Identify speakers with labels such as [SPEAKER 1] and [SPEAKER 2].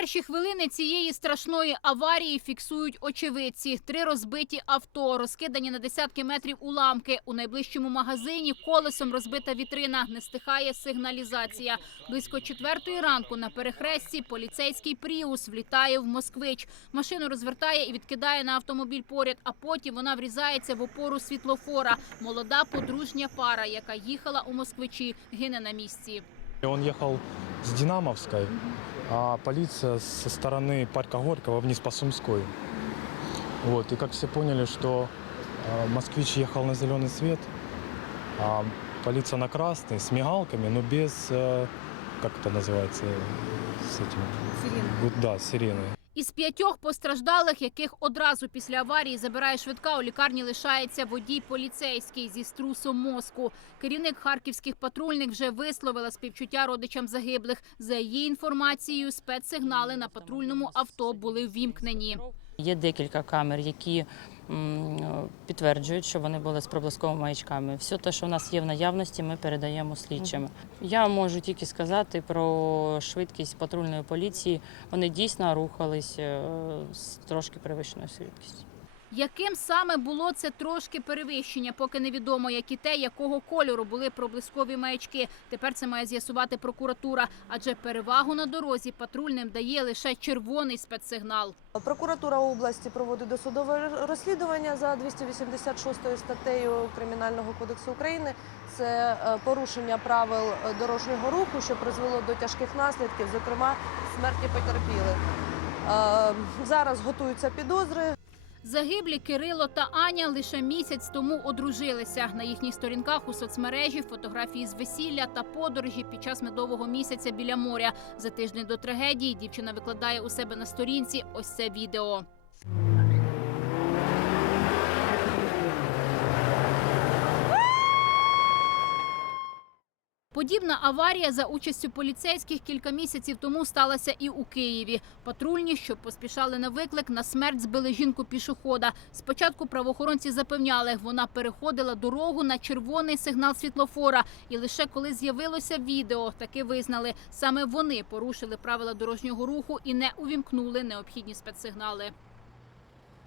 [SPEAKER 1] Перші хвилини цієї страшної аварії фіксують очевидці. Три розбиті авто, розкидані на десятки метрів уламки. У найближчому магазині колесом розбита вітрина. Не стихає сигналізація. Близько четвертої ранку на перехресті поліцейський пріус влітає в москвич. Машину розвертає і відкидає на автомобіль поряд, а потім вона врізається в опору світлофора. Молода подружня пара, яка їхала у москвичі, гине на місці.
[SPEAKER 2] Он ехал с Динамовской, а полиция со стороны парка Горького вниз по Сумской. Вот. И как все поняли, что э, москвич ехал на зеленый свет, а полиция на красный, с мигалками, но без, э, как это называется, с этим? Вот, Да, с сиреной.
[SPEAKER 1] Із п'ятьох постраждалих, яких одразу після аварії забирає швидка, у лікарні лишається водій поліцейський зі струсом мозку. Керівник харківських патрульних вже висловила співчуття родичам загиблих. За її інформацією, спецсигнали на патрульному авто були ввімкнені.
[SPEAKER 3] Є декілька камер, які підтверджують, що вони були з проблисковими маячками. Все те, що в нас є в наявності, ми передаємо слідчим. Я можу тільки сказати про швидкість патрульної поліції. Вони дійсно рухались е, з трошки перевищеною швидкістю.
[SPEAKER 1] Яким саме було це трошки перевищення, поки невідомо, як і те, якого кольору були проблискові маячки. Тепер це має з'ясувати прокуратура, адже перевагу на дорозі патрульним дає лише червоний спецсигнал.
[SPEAKER 4] Прокуратура області проводить досудове розслідування за 286 статтею Кримінального кодексу України. Це е, порушення правил дорожнього руху, що призвело до тяжких наслідків, зокрема смерті потерпілих. Е, Зараз готуються підозри.
[SPEAKER 1] Загиблі Кирило та Аня лише місяць тому одружилися. На їхніх сторінках у соцмережі фотографії з весілля та подорожі під час медового місяця біля моря. За тиждень до трагедії дівчина викладає у себе на сторінці ось це відео. Подібна аварія за участю поліцейських кілька місяців тому сталася і у Києві. Патрульні, що поспішали на виклик, на смерть збили жінку пішохода. Спочатку правоохоронці запевняли, вона переходила дорогу на червоний сигнал світлофора. І лише коли з'явилося відео, таки визнали, саме вони порушили правила дорожнього руху і не увімкнули необхідні спецсигнали.